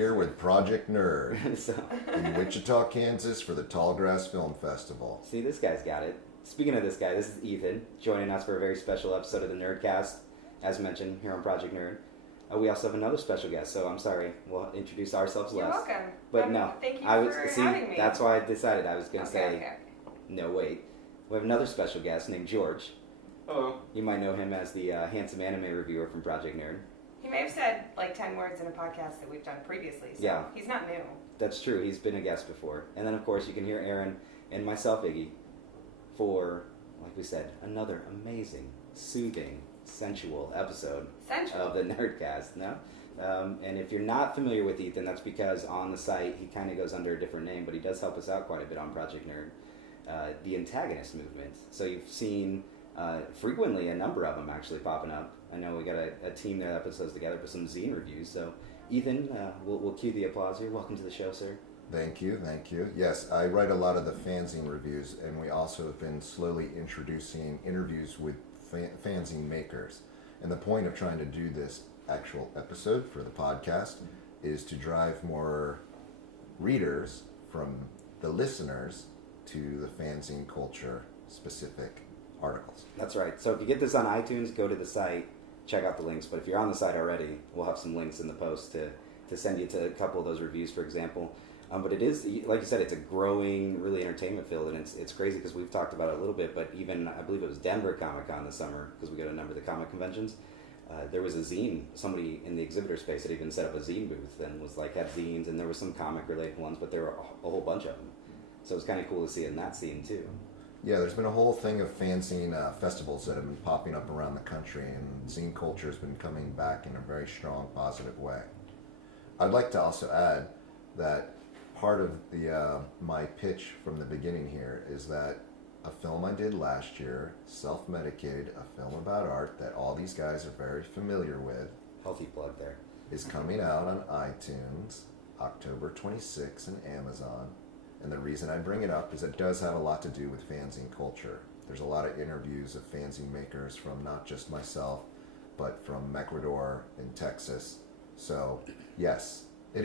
here with Project Nerd So, in Wichita, Kansas for the Tallgrass Film Festival. see, this guy's got it. Speaking of this guy, this is Ethan, joining us for a very special episode of the Nerdcast, as mentioned, here on Project Nerd. We also have another special guest, so I'm sorry, we'll introduce ourselves You're less. welcome. But no, thank you for having me. That's why I decided I was going to say, Okay. no, wait. We have another special guest named George. Hello. You might know him as the handsome anime reviewer from Project Nerd. He may have said like 10 words in a podcast that we've done previously, so Yeah. he's not new. That's true, he's been a guest before. And then, of course, you can hear Erin and myself, Iggy, for, like we said, another amazing, soothing, sensual episode Sensual. of the Nerdcast. No? And if you're not familiar with Ethan, that's because on the site he kind of goes under a different name, but he does help us out quite a bit on Project Nerd. The Antagonist Movement. So you've seen frequently a number of them actually popping up. I know we got a team there that puts those together for some zine reviews. So Ethan, we'll cue the applause here. Welcome to the show, sir. Thank you. Yes, I write a lot of the fanzine reviews, and we also have been slowly introducing interviews with fanzine makers. And the point of trying to do this actual episode for the podcast is to drive more readers from the listeners to the fanzine culture specific articles. That's right. So if you get this on iTunes, go to the site, check out the links. But if you're on the site already, we'll have some links in the post to send you to a couple of those reviews, for example. But it is, like you said, it's a growing, really entertainment field, and it's crazy because we've talked about it a little bit, but even, I believe it was Denver Comic-Con this summer, because we go to a number of the comic conventions, there was a zine, somebody in the exhibitor space had even set up a zine booth and was like, had zines, and there were some comic-related ones, but there were a whole bunch of them. So it was kind of cool to see in that scene, too. Yeah, there's been a whole thing of fanzine festivals that have been popping up around the country, and zine culture has been coming back in a very strong, positive way. I'd like to also add that part of the my pitch from the beginning here is that a film I did last year, Self Medicated, a film about art that all these guys are very familiar with, Healthy plug there. is coming out on iTunes October 26th and Amazon. And the reason I bring it up is it does have a lot to do with fanzine culture. There's a lot of interviews of fanzine makers from not just myself, but from Ecuador and Texas. So, yes, it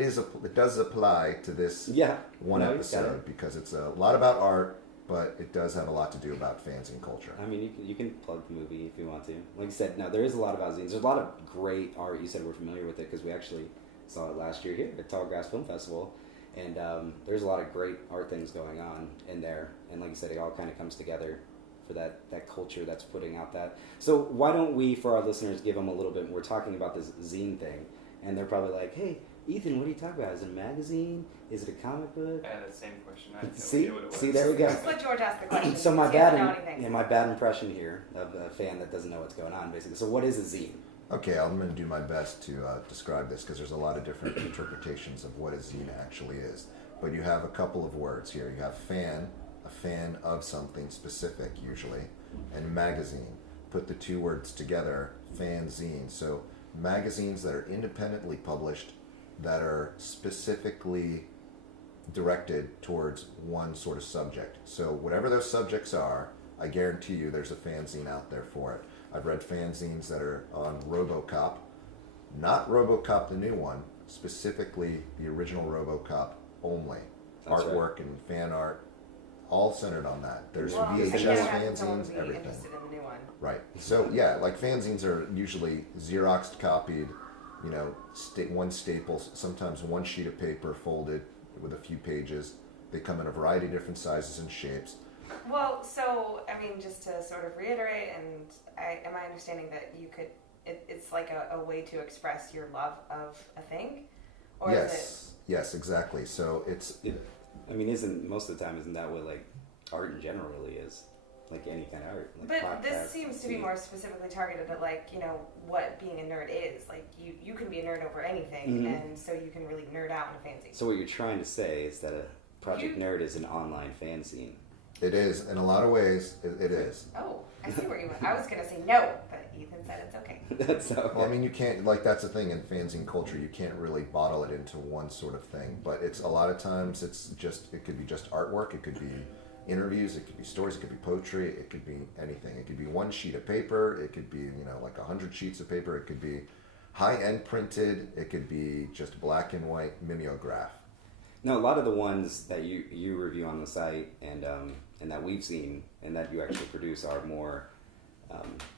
does apply to this one episode because it's a lot about art, but it does have a lot to do about fanzine culture. I mean, you can plug the movie if you want to. Like you said, no, there is a lot about zines. There's a lot of great art. You said we're familiar with it because we actually saw it last year here at Tallgrass Film Festival. And there's a lot of great art things going on in there. And like you said, it all kind of comes together for that culture that's putting out that. So why don't we, for our listeners, give them a little bit. We're talking about this zine thing. And they're probably like, hey, Ethan, what are you talking about? Is it a magazine? Is it a comic book? I had that same question. I had no See, idea what it was. see, there we go. Just let George ask the question. So my He doesn't know bad, anything. my bad impression here of a fan that doesn't know what's going on, basically. So what is a zine? Okay, I'm going to do my best to describe this because there's a lot of different interpretations of what a zine actually is. But you have a couple of words here. You have a fan of something specific usually, and magazine. Put the two words together, fanzine. So magazines that are independently published that are specifically directed towards one sort of subject. So whatever those subjects are, I guarantee you there's a fanzine out there for it. I've read fanzines that are on RoboCop, not RoboCop the new one, specifically the original RoboCop only. That's Artwork and fan art, all centered on that. There's Well, I VHS can't imagine someone fanzines, would be everything. interested in the new one. Right. So yeah, like fanzines are usually Xeroxed copied, you know, one staple, sometimes one sheet of paper folded with a few pages. They come in a variety of different sizes and shapes. Well, so, I mean, just to sort of reiterate, and am I understanding that you could, it's like a way to express your love of a thing? Or Yes. is it? Yes, exactly. So it's I mean, most of the time, isn't that what like art in general really is? Like any kind of art. Like But this podcasts, seems to be TV. more specifically targeted at, like, you know, what being a nerd is. Like, you can be a nerd over anything, Mhm. and so you can really nerd out in a fanzine. So what you're trying to say is that a Project Nerd is an online fanzine. It is, in a lot of ways, it is. Oh, I see where you went. I was going to say no, but Ethan said it's okay. That's okay. Well, I mean, you can't, like, that's the thing in fanzine culture, you can't really bottle it into one sort of thing. But it's a lot of times, it could be just artwork, it could be interviews, it could be stories, it could be poetry, it could be anything. It could be one sheet of paper, it could be, you know, like 100 sheets of paper, it could be high-end printed. It could be just black and white mimeograph. No, a lot of the ones that you review on the site and that we've seen and that you actually produce are more,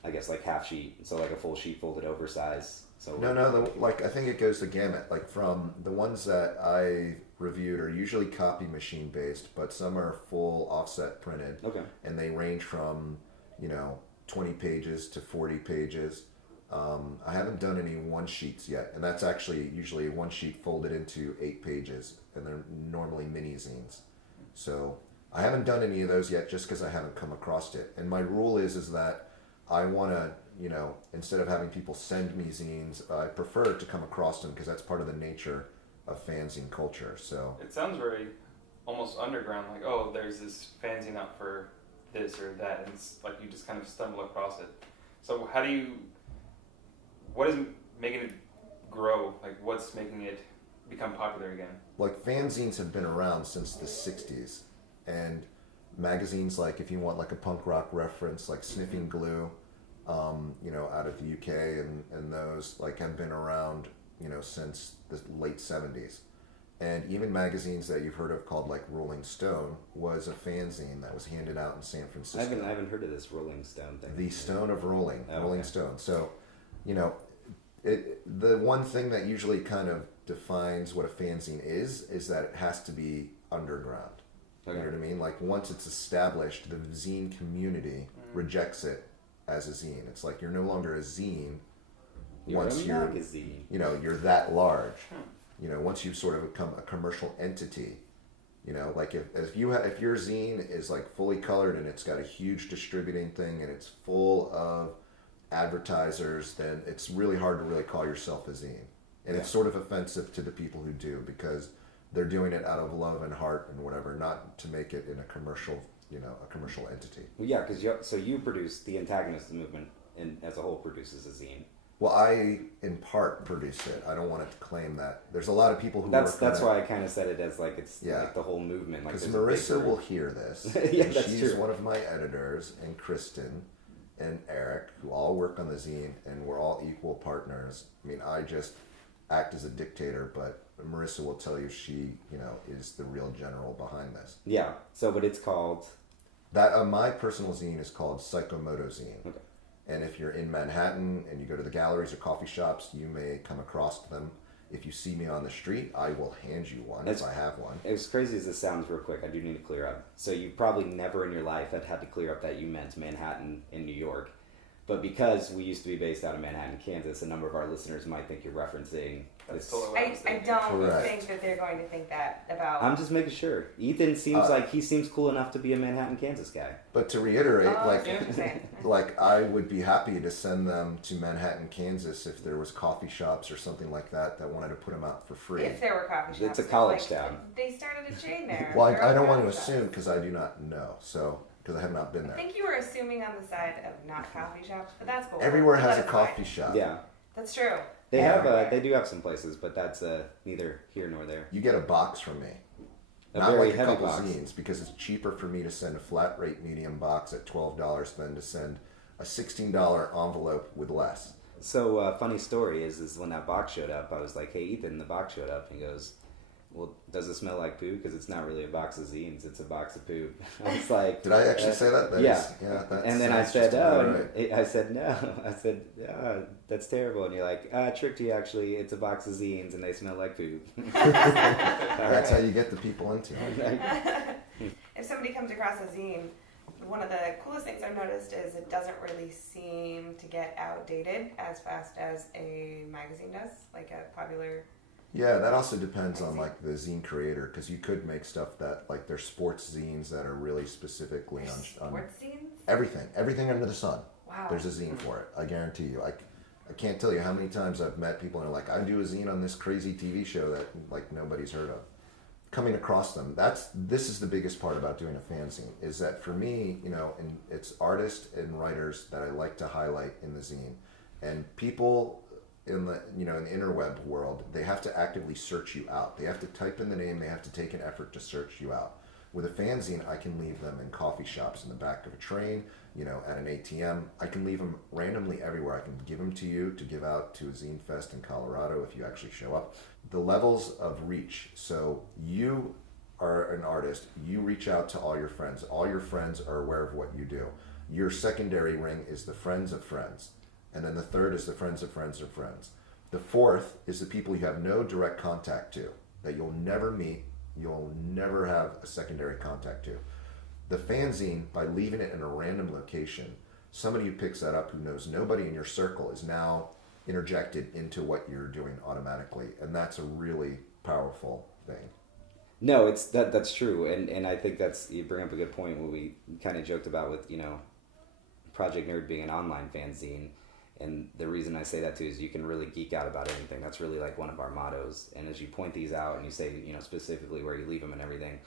I guess, like half sheet, so like a full sheet folded over size. So No, like I think it goes the gamut. Like from the ones that I reviewed are usually copy machine based, but some are full offset printed. Okay. And they range from 20 pages to 40 pages. I haven't done any one sheets yet, and that's actually usually one sheet folded into 8 pages, and they're normally mini zines. So I haven't done any of those yet, just because I haven't come across it. And my rule is that I want to, instead of having people send me zines, I prefer to come across them because that's part of the nature of fanzine culture. So It sounds very almost underground, like, oh, there's this fanzine out for this or that, and it's like you just kind of stumble across it. So what is making it grow? Like, what's making it become popular again? like fanzines have been around since the 60s, and magazines, like if you want like a punk rock reference, like Sniffing Glue, out of the UK, and those like have been around, since the late 70s. And even magazines that you've heard of called like Rolling Stone was a fanzine that was handed out in San Francisco. I haven't heard of this Rolling Stone thing. The Stone of Rolling, Oh, Rolling okay. Stone. So, the one thing that usually kind of defines what a fanzine is that it has to be underground. Okay. You know what I mean? Like once it's established, the zine community rejects it as a zine. It's like you're no longer a zine once you're magazine. you're that large. Once you sort of become a commercial entity. Like if your zine is like fully colored and it's got a huge distributing thing and it's full of advertisers, then it's really hard to really call yourself a zine. And it's sort of offensive to the people who do, because they're doing it out of love and heart and whatever, not to make it in a commercial, a commercial entity. Well, yeah, because you produce the Antagonist Movement, and as a whole produces a zine. Well, I in part produce it. I don't want to claim that. There's a lot of people who That's work on why it. I kind of said it as like it's like the whole movement. Like Because there's a Marissa big will group. hear this. Yeah, and that's she's true. one of my editors, and Kristen and Eric, who all work on the zine, and we're all equal partners. I mean, I just act as a dictator, but Marissa will tell you she, is the real general behind this. Yeah. So, but it's called That my personal zine is called Psycho Moto Zine. Okay. And if you're in Manhattan and you go to the galleries or coffee shops, you may come across them. If you see me on the street, I will hand you one if I have one. As crazy as this sounds, real quick, I do need to clear up. So you probably never in your life had to clear up that you meant Manhattan in New York. But because we used to be based out of Manhattan, Kansas, a number of our listeners might think you're referencing That's this. totally what I was I thinking. don't Correct. think that they're going to think that about. I'm just making sure. Ethan seems like he seems cool enough to be a Manhattan, Kansas guy. But to reiterate, Oh, I see what you're saying. like I would be happy to send them to Manhattan, Kansas, if there was coffee shops or something like that wanted to put them out for free. If there were coffee shops, It's a college like, town. They started a chain there. Well, There I are don't want to coffee shops. assume because I do not know. So because I have not been I there. think you were assuming on the side of not coffee shops, but that's cool. Everywhere We'll has let a it coffee slide. shop. Yeah, That's true. they Everywhere. have. They do have some places, but that's neither here nor there. You get a box from me. A Not very like a heavy couple box. zines, because it's cheaper for me to send a flat rate medium box at $12 than to send a $16 envelope with less. So funny story is when that box showed up, I was like, "Hey, Ethan," the box showed up, and he goes, "Well, does it smell like poo? Because it's not really a box of zines; it's a box of poop." I was like, Did I actually say that? Yeah. That And then I sounds said, just about "Oh," right. and I said, "No." I said, "That's terrible." And you're like, "I tricked you. Actually, it's a box of zines, and they smell like poop." That's how you get the people into it. If somebody comes across a zine, one of the coolest things I've noticed is it doesn't really seem to get outdated as fast as a magazine does, like a popular. Yeah, that also depends on like the zine creator, because you could make stuff that like they're sports zines that are really specifically on Sports zines? everything under the sun. Wow. There's a zine for it. I guarantee you. I can't tell you how many times I've met people and are like, I do a zine on this crazy TV show that like nobody's heard of. Coming across them, this is the biggest part about doing a fanzine, is that for me, and it's artists and writers that I like to highlight in the zine, and people in the in the interweb world, they have to actively search you out. They have to type in the name. They have to take an effort to search you out. With a fanzine, I can leave them in coffee shops, in the back of a train, at an ATM. I can leave them randomly everywhere. I can give them to you to give out to a Zine Fest in Colorado if you actually show up. The levels of reach. So you are an artist. You reach out to all your friends. All your friends are aware of what you do. Your secondary ring is the friends of friends. And then the third is the friends of friends of friends. The fourth is the people you have no direct contact to, that you'll never meet, you'll never have a secondary contact to. The fanzine, by leaving it in a random location, somebody who picks that up who knows nobody in your circle is now interjected into what you're doing automatically. And that's a really powerful thing. No, that's true, and I think you bring up a good point. What we kind of joked about with Project Nerd being an online fanzine, and the reason I say that too is you can really geek out about anything. That's really like one of our mottos. And as you point these out and you say specifically where you leave them and everything,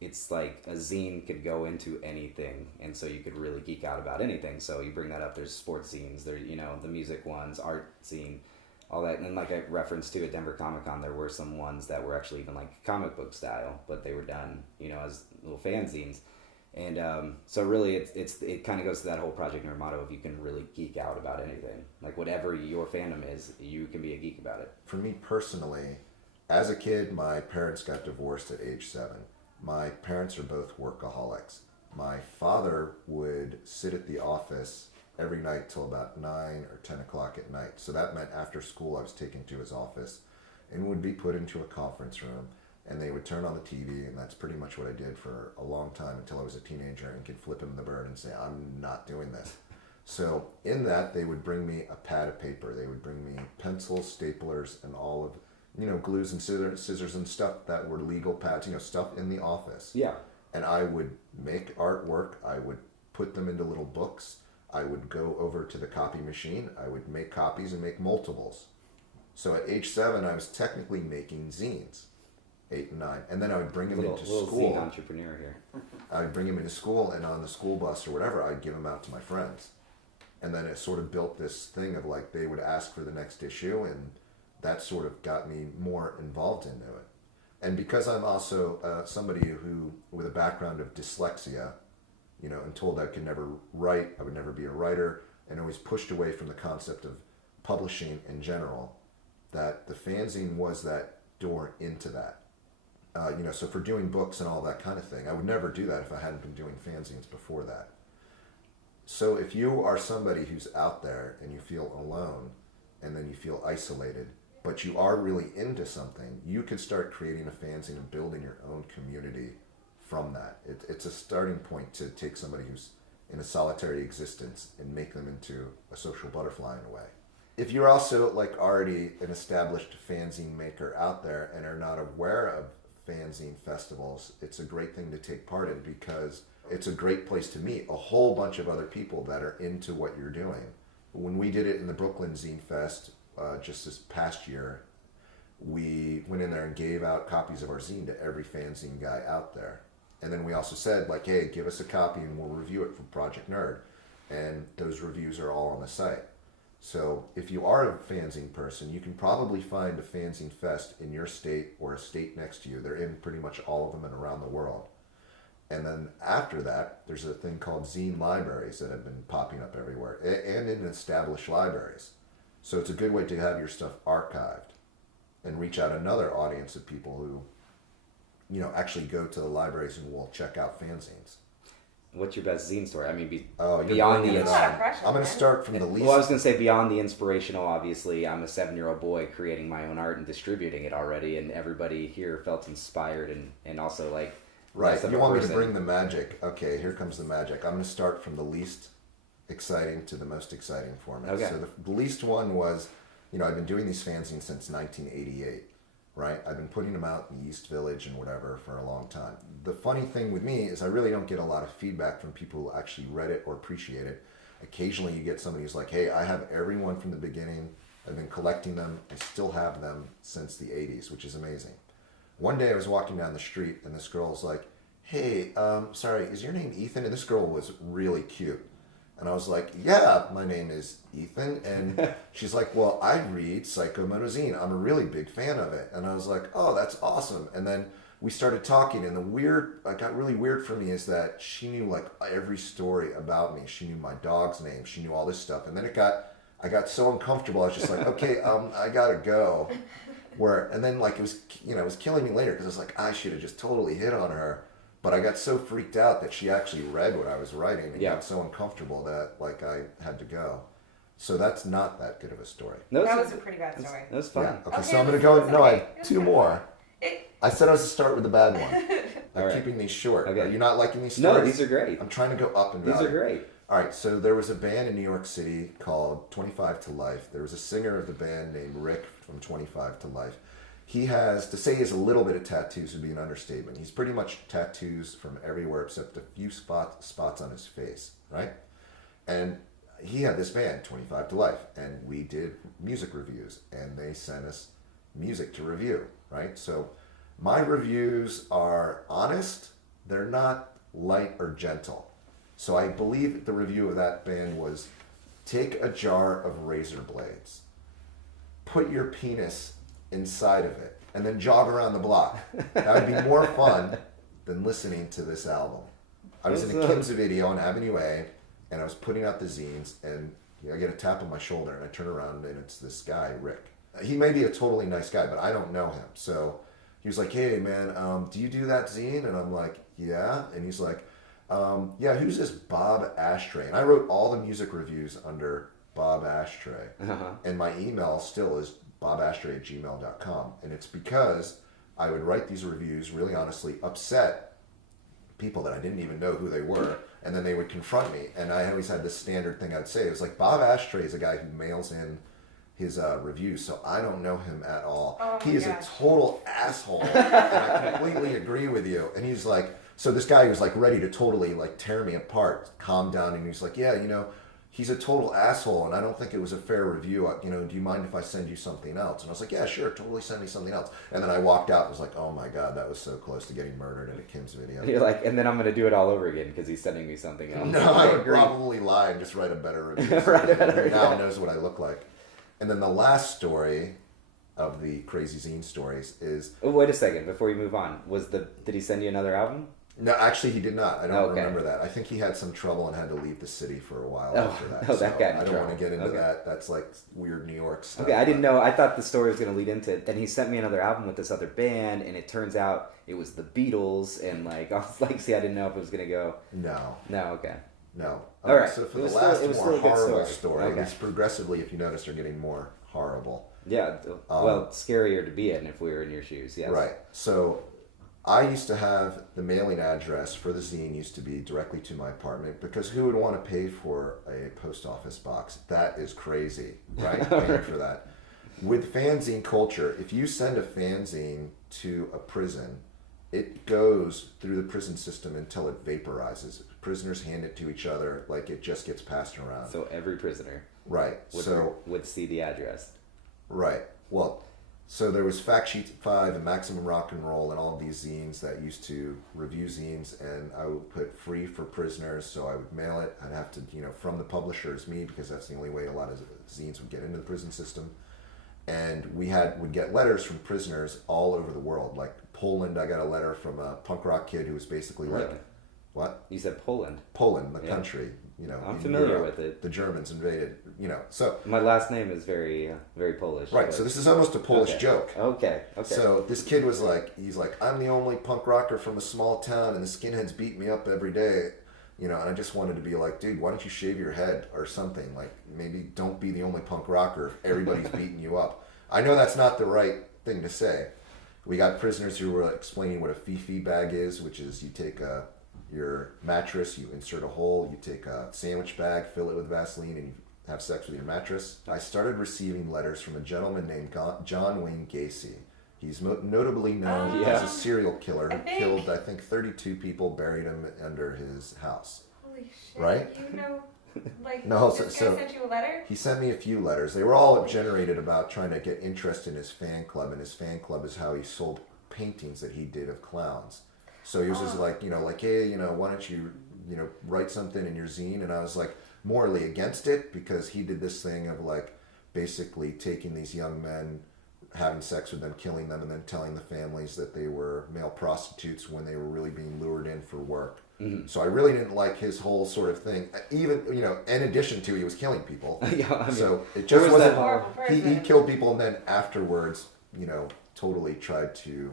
it's like a zine could go into anything, and so you could really geek out about anything. So you bring that up. There's sports zines. There the music ones, art zine. All that, and like I referenced to at Denver Comic Con, there were some ones that were actually even like comic book style, but they were done, as little fanzines. And so really, it kind of goes to that whole Project Nerd motto of you can really geek out about anything, like whatever your fandom is, you can be a geek about it. For me personally, as a kid, my parents got divorced at age 7. My parents are both workaholics. My father would sit at the office every night till about 9 or 10 o'clock at night. So that meant after school I was taken to his office and would be put into a conference room, and they would turn on the TV, and that's pretty much what I did for a long time until I was a teenager and could flip him the bird and say, I'm not doing this. So in that, they would bring me a pad of paper. They would bring me pencils, staplers, and all of, glues and scissors and stuff that were legal pads, stuff in the office. Yeah. And I would make artwork. I would put them into little books. I would go over to the copy machine. I would make copies and make multiples. So at age 7, I was technically making zines, 8 and 9. And then I would bring them into little school. Zine entrepreneur here. I would bring them into school, and on the school bus or whatever, I'd give them out to my friends. And then it sort of built this thing of like they would ask for the next issue, and that sort of got me more involved into it. And because I'm also somebody who, with a background of dyslexia, and told I could never write, I would never be a writer, and always pushed away from the concept of publishing in general, that the fanzine was that door into that. So for doing books and all that kind of thing, I would never do that if I hadn't been doing fanzines before that. So if you are somebody who's out there and you feel alone, and then you feel isolated, but you are really into something, you could start creating a fanzine and building your own community from that. It's a starting point to take somebody who's in a solitary existence and make them into a social butterfly in a way. If you're also like already an established fanzine maker out there and are not aware of fanzine festivals, it's a great thing to take part in because it's a great place to meet a whole bunch of other people that are into what you're doing. When we did it in the Brooklyn Zine Fest just this past year, we went in there and gave out copies of our zine to every fanzine guy out there. And then we also said, like, hey, give us a copy and we'll review it for Project Nerd. And those reviews are all on the site. So if you are a fanzine person, you can probably find a fanzine fest in your state or a state next to you. They're in pretty much all of them and around the world. And then after that, there's a thing called zine libraries that have been popping up everywhere and in established libraries. So it's a good way to have your stuff archived and reach out another audience of people who actually go to the libraries and will check out fanzines. What's your best zine story? I mean, you're beyond bringing the... it on. I'm going to start from the least... Well, I was going to say beyond the inspirational, obviously, I'm a 7-year-old boy creating my own art and distributing it already, and everybody here felt inspired and also, like... Right, you want me to bring the magic. Okay, here comes the magic. I'm going to start from the least exciting to the most exciting for me. Okay. So the least one was, I've been doing these fanzines since 1988. Right? I've been putting them out in the East Village and whatever for a long time. The funny thing with me is I really don't get a lot of feedback from people who actually read it or appreciate it. Occasionally you get somebody who's like, hey, I have everyone from the beginning. I've been collecting them. I still have them since the 80s, which is amazing. One day I was walking down the street and this girl was like, hey, sorry, is your name Ethan? And this girl was really cute. And I was like, yeah, my name is Ethan. And she's like, well, I read Psycho Moto Zine. I'm a really big fan of it. And I was like, oh, that's awesome. And then we started talking, and it got really weird for me is that she knew like every story about me. She knew my dog's name. She knew all this stuff. And then I got so uncomfortable. I was just like, okay, I gotta go. And then like it was killing me later because I was like, I should have just totally hit on her. But I got so freaked out that she actually read what I was writing and got so uncomfortable that like I had to go. So that's not that good of a story. No, that was a pretty bad story. That was fun. Yeah. Okay, so I'm gonna go. No, I have 2 more. It, I said I was to start with the bad one. I'm All right. keeping these short. Okay. Are you not liking these stories? No, these are great. I'm trying to go up in value. These are great. All right, so there was a band in New York City called 25 to Life. There was a singer of the band named Rick from 25 to Life. He has, to say he has a little bit of tattoos would be an understatement. He's pretty much tattoos from everywhere except a few spots on his face, right? And he had this band, 25 to Life, and we did music reviews, and they sent us music to review, right? So my reviews are honest. They're not light or gentle. So I believe the review of that band was, take a jar of razor blades, put your penis inside of it, and then jog around the block. That would be more fun than listening to this album. I was in a Kim's video on Avenue A, and I was putting out the zines, and I get a tap on my shoulder, and I turn around, and it's this guy, Rick. He may be a totally nice guy, but I don't know him. So he was like, hey, man, do you do that zine? And I'm like, yeah. And he's like, yeah, who's this Bob Ashtray? And I wrote all the music reviews under Bob Ashtray. And my email still is bobashtray@gmail.com. And it's because I would write these reviews, really honestly, upset people that I didn't even know who they were. And then they would confront me. And I always had this standard thing I'd say. It was like, Bob Ashtray is a guy who mails in his reviews, so I don't know him at all. He is a total asshole. And I completely agree with you. And he's like, so this guy was like ready to totally like tear me apart, calm down, and he's like, yeah, he's a total asshole, and I don't think it was a fair review. Do you mind if I send you something else? And I was like, yeah, sure, totally send me something else. And then I walked out and was like, oh my God, that was so close to getting murdered in a Kim's video. And you're like, and then I'm going to do it all over again because he's sending me something else. No, I would probably lie and just write a better review. Now knows what I look like. And then the last story of the crazy zine stories is... Oh, wait a second, before you move on. Did he send you another album? No, actually he did not. I don't remember that. I think he had some trouble and had to leave the city for a while after that. Oh, that guy. I don't want to get into that. That's like weird New York stuff. Okay, I didn't know. I thought the story was going to lead into it. Then he sent me another album with this other band, and it turns out it was the Beatles, and like, I was like, see, I didn't know if it was going to go... No, okay. No. All right. So for the last more horrible story, okay. These progressively, if you notice, are getting more horrible. Yeah, well, scarier to be in if we were in your shoes, yes. Right. So I used to have the mailing address for the zine used to be directly to my apartment because who would want to pay for a post office box? That is crazy, right? Paying for that. With fanzine culture, if you send a fanzine to a prison, it goes through the prison system until it vaporizes. Prisoners hand it to each other like it just gets passed around. So every prisoner would see the address. Right. Well, so there was Fact Sheet 5 and Maximum Rock and Roll and all of these zines that used to review zines, and I would put free for prisoners, so I would mail it. I'd have to, from the publishers, me, because that's the only way a lot of zines would get into the prison system. And would get letters from prisoners all over the world. Like Poland, I got a letter from a punk rock kid who was basically like, what? You said Poland. Poland, the country. I'm familiar with it. The Germans invaded, so... My last name is very, very Polish. Right, so this is almost a Polish joke. Okay. So this kid was like, I'm the only punk rocker from a small town, and the skinheads beat me up every day, and I just wanted to be like, dude, why don't you shave your head or something? Like, maybe don't be the only punk rocker if everybody's beating you up. I know that's not the right thing to say. We got prisoners who were explaining what a Fifi bag is, which is you take your mattress, you insert a hole, you take a sandwich bag, fill it with Vaseline, and you have sex with your mattress. I started receiving letters from a gentleman named John Wayne Gacy. He's notably known as a serial killer who killed, I think, 32 people, buried them under his house. Holy shit. Right? This guy sent you a letter? He sent me a few letters. They were all generated about trying to get interest in his fan club, and his fan club is how he sold paintings that he did of clowns. So he was just like, hey, why don't you, write something in your zine? And I was like, morally against it because he did this thing of like basically taking these young men, having sex with them, killing them, and then telling the families that they were male prostitutes when they were really being lured in for work. Mm-hmm. So I really didn't like his whole sort of thing. Even, in addition to he was killing people. Yeah, I mean, so it just was wasn't. that horrible He person. killed people and then afterwards, totally tried to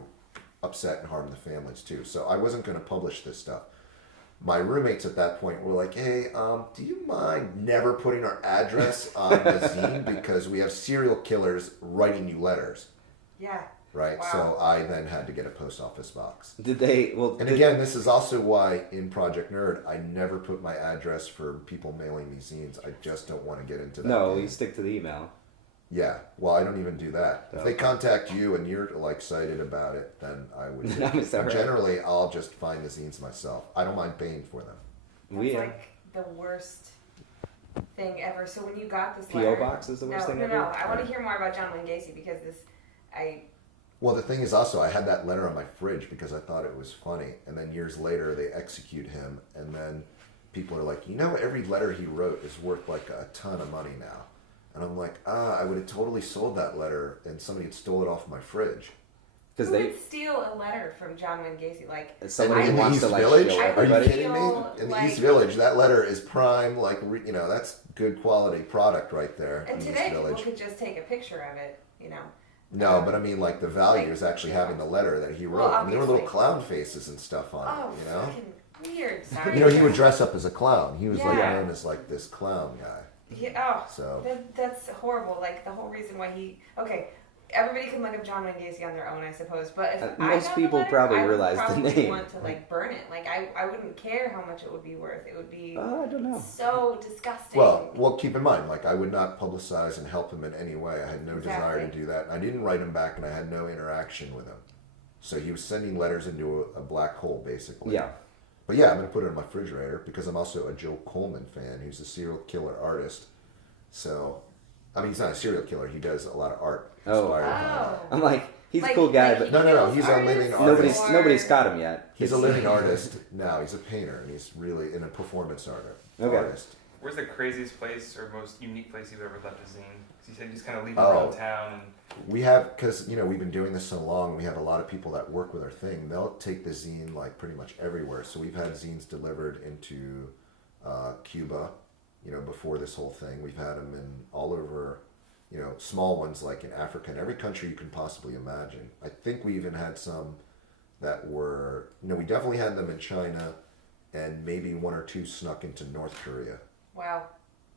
upset and harm the families too. So I wasn't going to publish this stuff. My roommates at that point were like, "Hey, do you mind never putting our address on the zine because we have serial killers writing you letters?" Yeah. Right. Wow. So I then had to get a post office box. Did they? Well, And again, this is also why in Project Nerd, I never put my address for people mailing me zines. I just don't want to get into that. no, game. you stick to the email. Yeah. Well, I don't even do that. If they Okay. contact you and you're like excited about it, then I would. No, take it. is that But right? generally, I'll just find the zines myself. I don't mind paying for them. That's We like the worst thing ever. So when you got this P.O. letter, box is the worst thing ever? No. I want to hear more about John Wayne Gacy because Well, the thing is also, I had that letter on my fridge because I thought it was funny. And then years later, they execute him. And then people are like, every letter he wrote is worth like a ton of money now. And I'm like, I would have totally sold that letter and somebody had stole it off my fridge. Because who they would steal a letter from John Wayne Gacy? Like somebody I who In the wants East to like Village? show I Are you everybody. kidding me? feel In the like- East Village, that letter is prime, like, that's good quality product right there and in the today East people Village. could just take a picture of it. No, but I mean, like, the value Like, is actually having the letter that he Well, wrote. I mean, there were little obviously. clown faces and stuff on Oh, it, fucking weird. Sorry. He would dress up as a clown. He was, like, Yeah. known as, like, this clown guy. Yeah, So, that's horrible. Like the whole reason why everybody can look up John Wayne Gacy on their own, I suppose. But if I most got people the letter, probably I would realize the probably name. want to like burn it. Like I wouldn't care how much it would be worth. It would be I don't know. so disgusting. well, keep in mind, like, I would not publicize and help him in any way. I had no desire to Exactly. do that. I didn't write him back, and I had no interaction with him. So he was sending letters into a black hole, basically. Yeah. But yeah, I'm going to put it in my refrigerator because I'm also a Joe Coleman fan who's a serial killer artist. So, I mean, he's not a serial killer. He does a lot of art Oh. inspired by Oh. I'm like, he's Like- a cool guy, like but he No, kills he's a artists living or- artist. nobody's caught him yet. He's a It's- living artist now. He's a painter, and he's really in a performance Okay. artist. Where's the craziest place or most unique place you've ever left a zine? 'Cause you said you just kind of leave Oh. around town and We have, because, we've been doing this so long, we have a lot of people that work with our thing. They'll take the zine, like, pretty much everywhere. So we've had zines delivered into Cuba, before this whole thing. We've had them in all over, small ones like in Africa, in every country you can possibly imagine. I think we even had some that were, we definitely had them in China, and maybe one or two snuck into North Korea. wow.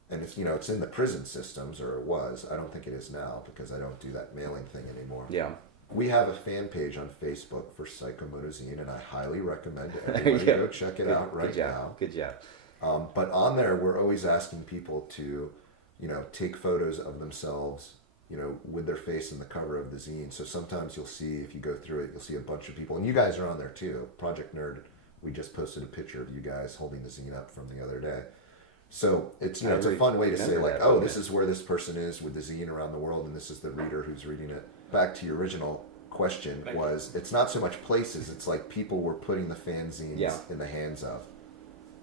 And it's it's in the prison systems, or it was. I don't think it is now because I don't do that mailing thing anymore. Yeah. We have a fan page on Facebook for Psycho Moto Zine, and I highly recommend There you everybody go. go check it out right Good job. now. Good job. But on there, we're always asking people to, take photos of themselves, with their face in the cover of the zine. So sometimes you'll see, if you go through it, you'll see a bunch of people, and you guys are on there too. Project Nerd, we just posted a picture of you guys holding the zine up from the other day. So it's it's a fun way to say remember like, that, oh, yeah. this is where this person is with the zine around the world, and this is the reader who's reading it. Back to your original question was, it's not so much places, it's like people were putting the fanzines Yeah. in the hands of.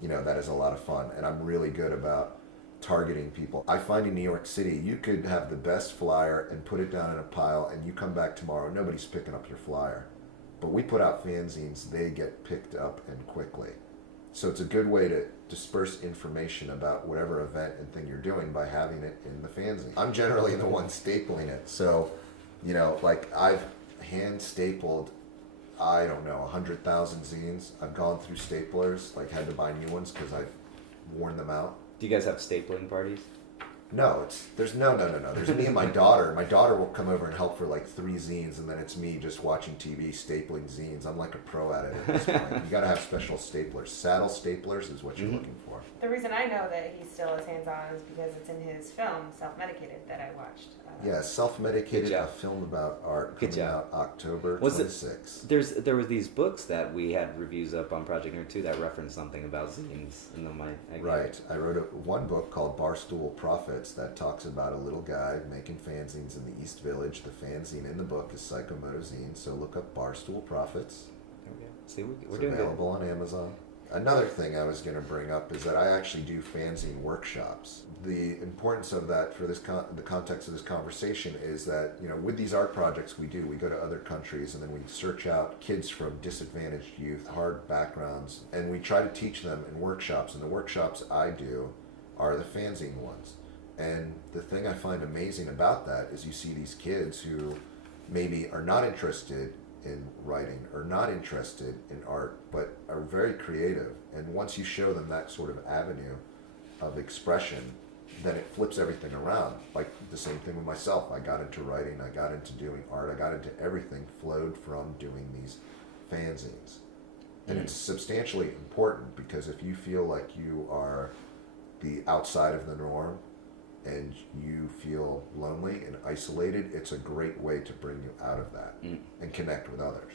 That is a lot of fun, and I'm really good about targeting people. I find in New York City, you could have the best flyer and put it down in a pile, and you come back tomorrow, nobody's picking up your flyer. But we put out fanzines, they get picked up and quickly. So it's a good way to disperse information about whatever event and thing you're doing by having it in the fanzine. I'm generally the one stapling it. So, like, I've hand stapled, I don't know, 100,000 zines. I've gone through staplers, like had to buy new ones because I've worn them out. Do you guys have stapling parties? No, there's no. There's me and my daughter. My daughter will come over and help for like 3 zines, and then it's me just watching TV stapling zines. I'm like a pro at it at this point. You got to have special staplers. Saddle staplers is what you're looking for. The reason I know that he still is hands-on is because it's in his film Self Medicated that I watched. Yeah, Self Medicated, Good a job. film about art, Good coming job. out October Was it- 26th. There were these books that we had reviews up on Project Nerd too that referenced something about zines. And then Right. I wrote one book called Barstool Prophets that talks about a little guy making fanzines in the East Village. The fanzine in the book is Psycho Moto Zine, so look up Barstool Prophets. There we go. See, we're It's doing good. available on Amazon. Another thing I was going to bring up is that I actually do fanzine workshops. The importance of that for the context of this conversation is that, you know, with these art projects we go to other countries and then we search out kids from disadvantaged youth, hard backgrounds, and we try to teach them in workshops. And the workshops I do are the fanzine ones. And the thing I find amazing about that is you see these kids who maybe are not interested in writing or not interested in art, but are very creative. And once you show them that sort of avenue of expression, then it flips everything around. Like the same thing with myself. I got into writing, I got into doing art, I got into everything flowed from doing these fanzines. And it's substantially important because if you feel like you are the outside of the norm and you feel lonely and isolated, it's a great way to bring you out of that and connect with others.